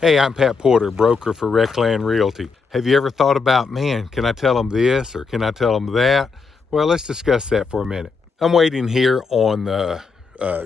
Hey, I'm Pat Porter, broker for RecLand Realty. Have you ever thought about, man, can I tell them this or can I tell them that? Well, let's discuss that for a minute. I'm waiting here on the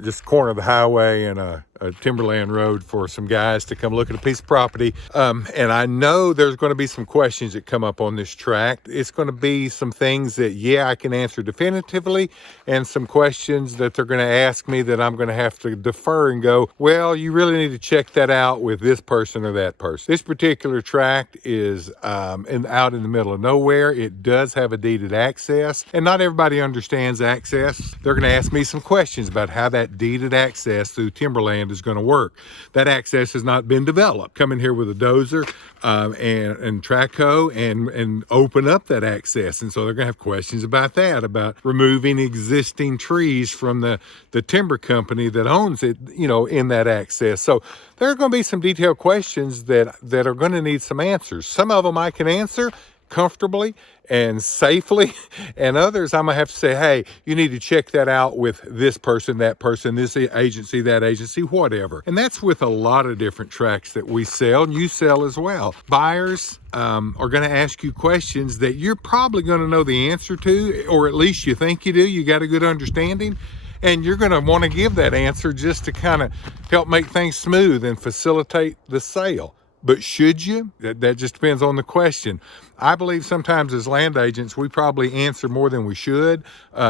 just corner of the highway and a Timberland Road for some guys to come look at a piece of property. And I know there's going to be some questions that come up on this tract. It's going to be some things that, yeah, I can answer definitively, and some questions that they're going to ask me that I'm going to have to defer and go, well, you really need to check that out with this person or that person. This particular tract is out in the middle of nowhere. It does have a deeded access, and not everybody understands access. They're going to ask me some questions about how that deeded access through timberland is going to work. That access has not been developed. Come in here with a dozer and track hoe and open up that access. And so they're going to have questions about that, about removing existing trees from the timber company that owns it, in that access. So there are going to be some detailed questions that are going to need some answers. Some of them I can answer comfortably and safely, and others I'm gonna have to say, hey, you need to check that out with this person, this agency, that agency, whatever. And that's with a lot of different tracts that we sell, and you sell as well. Buyers are going to ask you questions that you're probably going to know the answer to, or at least you think you do. You got a good understanding, and you're going to want to give that answer just to kind of help make things smooth and facilitate the sale. But should you? That just depends on the question. I believe sometimes as land agents, we probably answer more than we should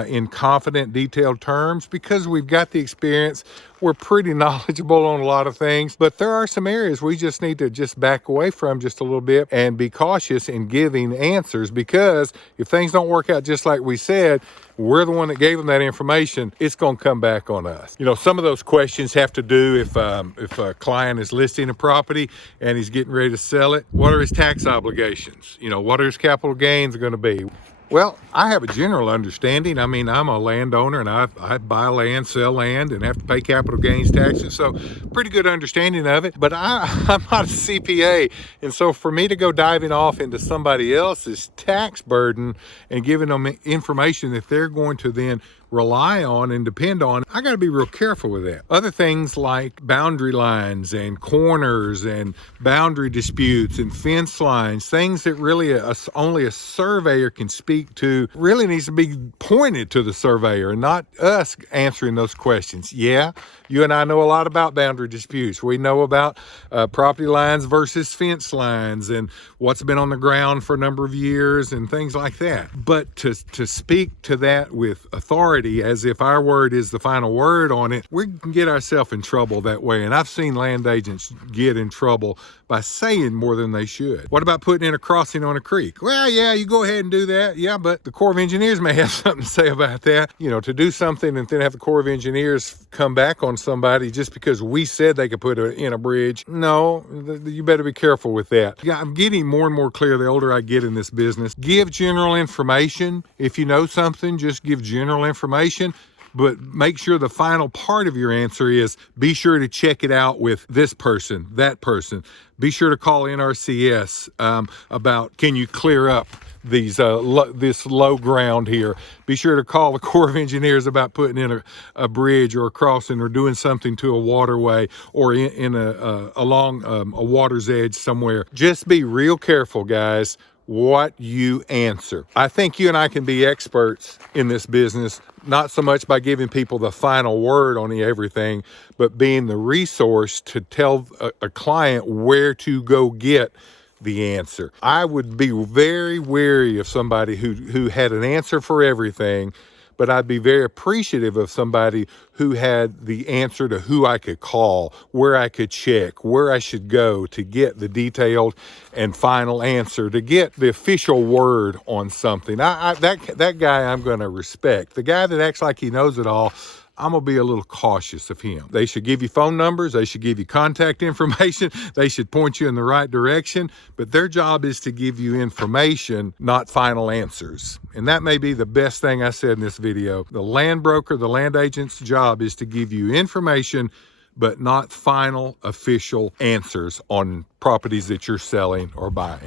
in confident, detailed terms because we've got the experience. We're pretty knowledgeable on a lot of things, but there are some areas we just need to just back away from just a little bit and be cautious in giving answers, because if things don't work out just like we said, we're the one that gave them that information, it's going to come back on us. Some of those questions have to do if a client is listing a property and he's getting ready to sell it, what are his tax obligations? What are his capital gains going to be? Well, I have a general understanding. I mean, I'm a landowner and I buy land, sell land, and have to pay capital gains taxes. So pretty good understanding of it, but I'm not a CPA. And so for me to go diving off into somebody else's tax burden and giving them information that they're going to then rely on and depend on, I got to be real careful with that. Other things like boundary lines and corners and boundary disputes and fence lines, things that really only a surveyor can speak to, really needs to be pointed to the surveyor and not us answering those questions. Yeah, you and I know a lot about boundary disputes. We know about property lines versus fence lines and what's been on the ground for a number of years and things like that. But to speak to that with authority, as if our word is the final word on it, we can get ourselves in trouble that way. And I've seen land agents get in trouble by saying more than they should. What about putting in a crossing on a creek? Well, yeah, you go ahead and do that. Yeah, but the Corps of Engineers may have something to say about that. To do something and then have the Corps of Engineers come back on somebody just because we said they could put it in a bridge. No, you better be careful with that. Yeah, I'm getting more and more clear the older I get in this business. Give general information. If you know something, just give general information. But make sure the final part of your answer is be sure to check it out with this person, that person. Be sure to call NRCS about, can you clear up these this low ground here. Be sure to call the Corps of Engineers about putting in a bridge or a crossing or doing something to a waterway or along a water's edge somewhere. Just be real careful, guys, what you answer. I think you and I can be experts in this business, not so much by giving people the final word on everything, but being the resource to tell a client where to go get the answer. I would be very wary of somebody who had an answer for everything, but I'd be very appreciative of somebody who had the answer to who I could call, where I could check, where I should go to get the detailed and final answer, to get the official word on something. That guy I'm going to respect. The guy that acts like he knows it all, I'm going to be a little cautious of him. They should give you phone numbers. They should give you contact information. They should point you in the right direction. But their job is to give you information, not final answers. And that may be the best thing I said in this video. The land broker, the land agent's job is to give you information, but not final official answers on properties that you're selling or buying.